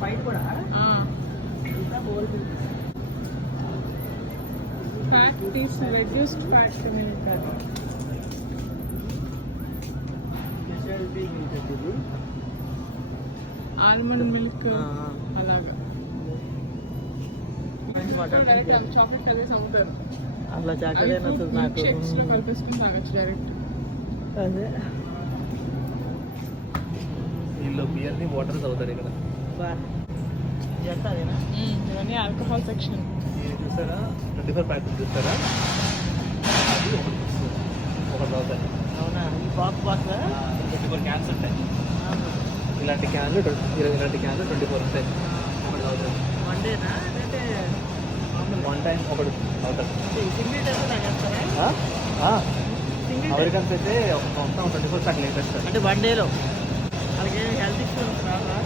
Fight కూడా fat తీసి reduced fat milk అది స్పెషాలిటీ ఇది ఆల్మండ్ మిల్క్ అలాగా చాక్లెట్ అదే అమ్ముతారు అట్లా చాక్లెట్ నాకు షేక్స్ లో కలిపేసుకుని తాగొచ్చు డైరెక్ట్. అదే వీళ్ళు బియర్ని వాటర్ తాగుతారు ఇక్కడ. ఇవన్నీ ఆల్కహాల్ సెక్షన్. ఇది చూసారా 24 ప్యాకెట్ చూస్తారా, అది ఒకటి తాగుతారు. అవునా ఈ బాక్స్ 24 క్యాన్స్ ఉంటాయి. ఇలాంటి క్యాన్లు 24 ఉంటాయి. ఒకటి తాగుతారు. వన్ డేనా అంటే వన్ టైం ఒకటి తాగుతారు. Single time తాగేస్తారా? అమెరికన్స్ అయితే ఒక మొత్తం 24 ప్యాకెట్ వేసేస్తారు. అంటే వన్ డేలో వాళ్ళకి హెల్త్ ఇష్యూస్ రావా?